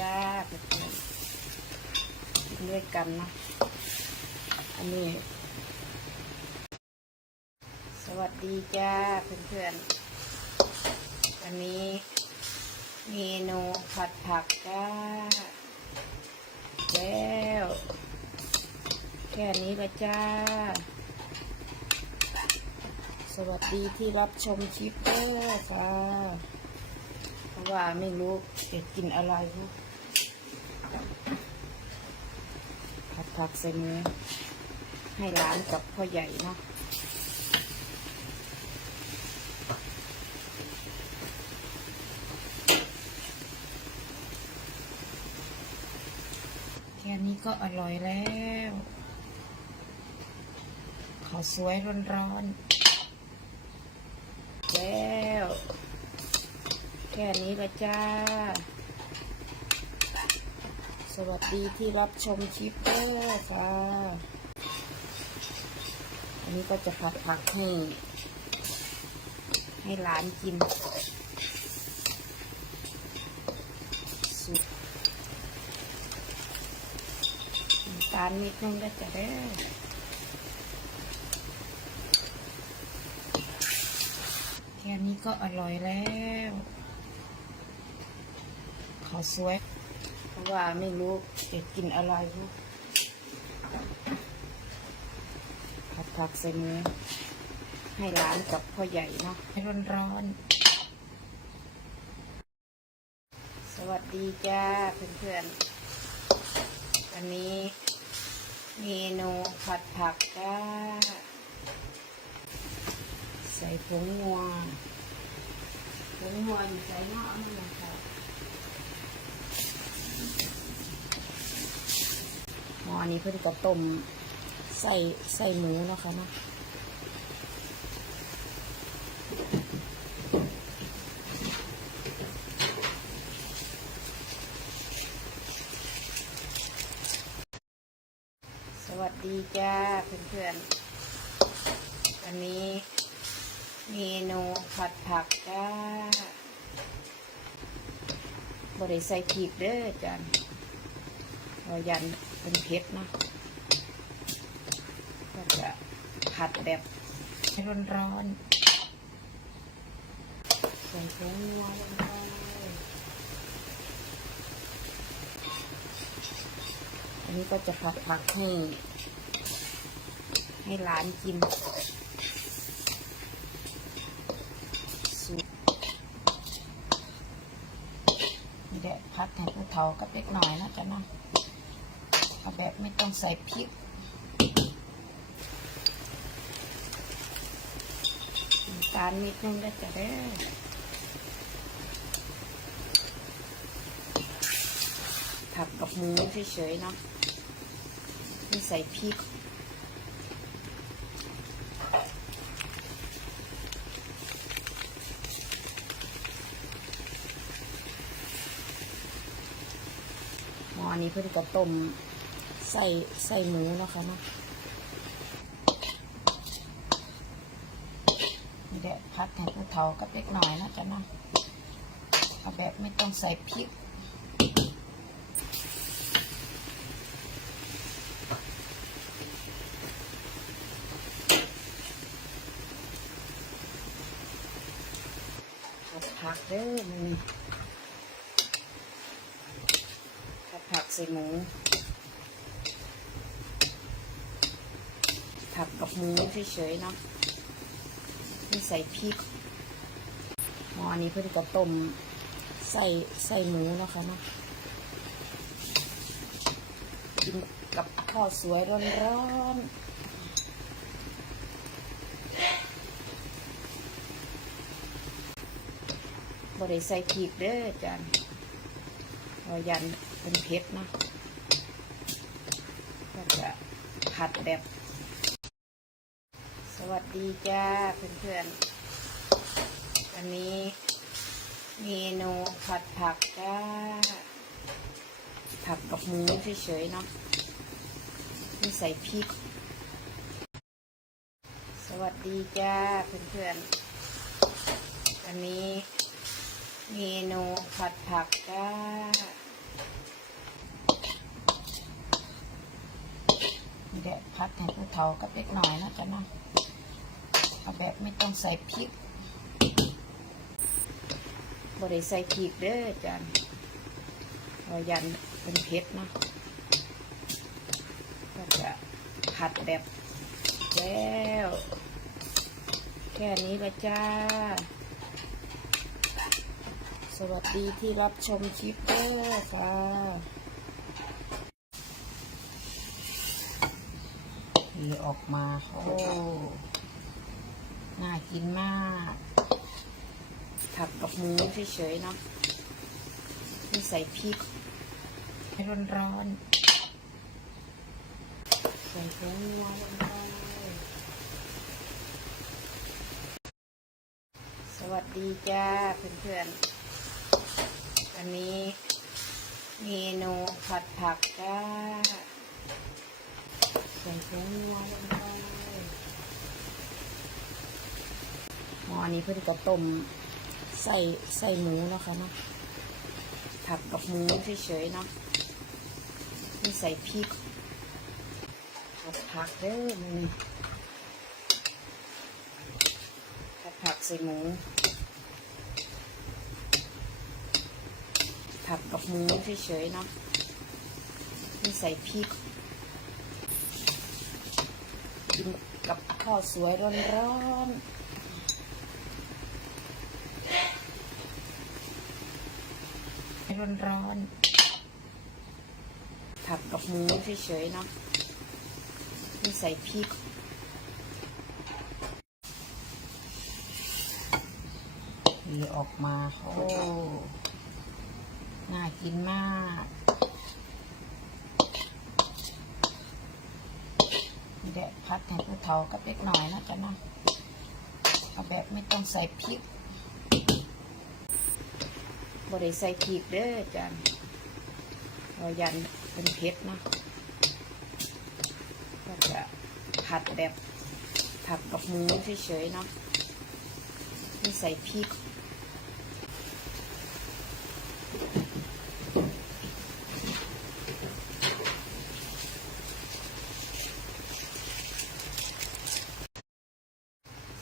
จ้าเพื่อนกินด้วยกันนะอันนี้ สวัสดีจ้าเพื่อนๆอันนี้เมนูผัดผักจ้าแล้วแค่นี้ละจ้า สวัสดีที่รับชมคลิปด้อค่ะ เพราะว่าไม่รู้จะกินอะไรนะ ผักใส่มือให้ร้านกับพ่อใหญ่เนาะแค่นี้ก็อร่อยแล้วขาสวยร้อนๆแล้วแค่นี้ละจ้า สวัสดีที่รับชมคลิปด้อค่ะ อันนี้ก็จะผัดผักให้ ให้หลานกินสุดตาลนิดนึงก็จะได้อแค่นี้ก็อร่อยแล้วขาวสวย ว่าไม่รู้จะกินอะไรนะผัดผักใส่มือให้ร้านกับพ่อใหญ่เนาะให้ร้อนๆสวัสดีจ้าเพื่อนๆอันนี้เมนูผัดผักจ้า ใส่ผงงัวผงงัวอยู่ใส่เนาะเอมันมาค่ะหม้ อันนี้เพิ่นก็ต้มใส่ใส่หมูนะคะเนาะสวัสดีจ้าเพื่อนๆอันนี้เมนูผัดผักจ้าบริใส่พริกเด้อจ้า เรายันเป็นเผ็ดเนาะก็จะผัดแบบให้ร้อนๆใส่ผงนัวลงไปอันนี้ก็จะผัดผักให้ให้ร้านกินสุดนี่แหละพัดให้ผู้เฒ่ากับเล็กหน่อยนะจ๊ะเนาะ เอาแบบไม่ต้องใส่พริกน้ำตาลนิดนึงก็จะได้ผัดกับหมูเฉยๆเนาะไม่ใส่พริกหม้อนี้เพิ่นก็ต้ม ใส่ใส่หมูนะคะเนาะนี่แหละพัดให้ผู้เฒ่ากับเล็กหน่อยนะจ๊ะเนาะเอาแบบไม่ต้องใส่พริกผักเด้อมันผัดผักใส่หมู ผักกับ หมูเฉยๆเนาะไม่ใส่พริกหม้อนี้เพิ่นก็ต้มใส่ใส่หมูนะคะเนาะกินกับข้าวสวยร้อนๆบริใส่พริกเด้อจานเรายันเป็นเผ็ดเนะก็จะผัดแบบ วัสดีจ้าเพื่อนๆอันนี้เมนูผัดผักจ้า ผักกับหมูเฉยๆเนาะไม่ใส่พริก สวัสดีจ้าเพื่อนๆอันนี้เมนูผัดผักจ้าเดี๋ยวพัดให้ผู้เท่ากับเล็กหน่อยนะจ๊ะเนาะ เอาแบบไม่ต้องใส่พริกบริใส่พริกเด้อจ้ะเรายันเป็นเผ็ดเนาะก็จะผัดแบบแล้ว แค่นี้ละจ้า สวัสดีที่รับชมคลิปเด้อค่ะีออกมาโอ้ น่ากินมาก ผัดกับหมูเฉยๆเนาะไม่ใส่พริกให้ร้อนๆ ใส่ผงนัวลงไปสวัสดีจ้าเพื่อนๆ อันนี้เมนูผัดผักจ้าใส่ผงนัวลงไปหม้ อนี้เพื่อนก็ต้มใส่ใส่หมูเนาะคะเนาะผักกับหมูเฉยๆเนาะไม่ใส่พริกผัดผักเด้อมื้อนี่ผัดผักใส่หมูผักกับหมูเฉยๆเนาะไม่ใส่พริกกินกับข้าวสวยร้อนๆ ร้อนๆผักกับหมูเฉยๆเนาะไม่ใส่พริกนี่ออกมาโอ้น่ากินมากนี่แหละพัดให้ผู้เฒ่ากับเล็กหน่อยนะจ๊ะเนาะเอาแบบไม่ต้องใส่พริก บริใส่พริกเด้อจ้ะเรายันเป็นเผ็ดเนาะก็จะผัดแบบผัดกับหมูเฉยๆเนาะไม่ใส่พริก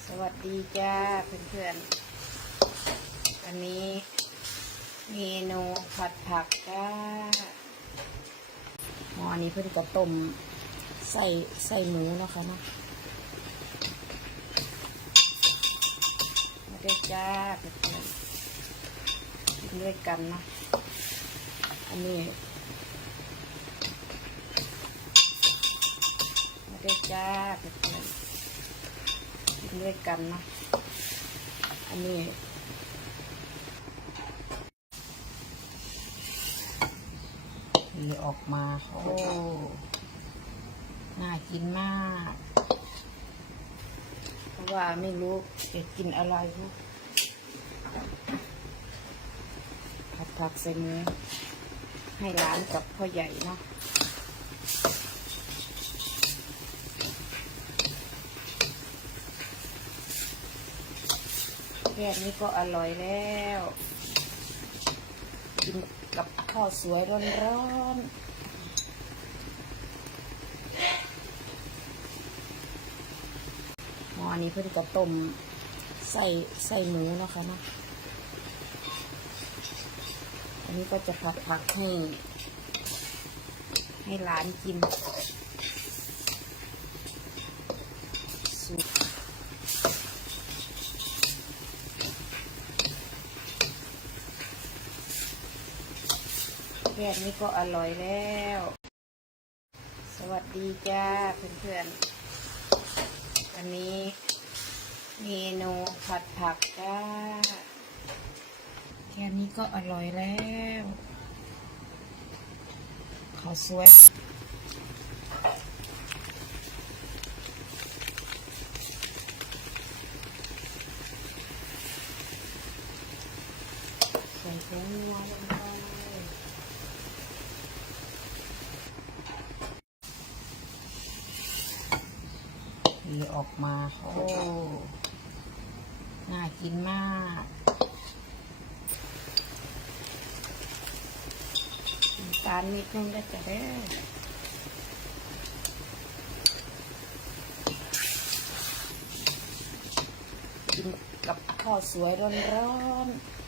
สวัสดีจ้าเพื่อนๆ อันนี้ เมนูผัดผักจ้าหม้อนี้เพื่อนก็ต้มใส่ใส่หมูนะคะเนาะมาด้วยจ้าเพื่อนๆกินด้วยกันเนาะอันนี้มาด้วยจ้าเพื่อนๆกินด้วยกันเนาะอันนี้ีออกมาโอ้น่ากินมาก เพราะว่าไม่รู้จะกินอะไรรู้ผัดผักใส่หมูให้ร้านกับพ่อใหญ่เนาะแค่นี้ก็อร่อยแล้ว กินกับข้าวสวยร้อนๆหม้อนี้เพื่อนก็ต้มใส่ใส่หมูนะคะเนาะ อันนี้ก็จะผัดผักให้ให้หลานกินสูตร แค่นี้ก็อร่อยแล้ว สวัสดีจ้าเพื่อนๆวันนี้เมนูผัดผักจ้า แค่นี้ก็อร่อยแล้วขาวสวยใส่ผงนัวลงไปีออกมาโอ้น่ากินมากตาลนิดนึงก็จะได้กับข้อสวยร้อนๆ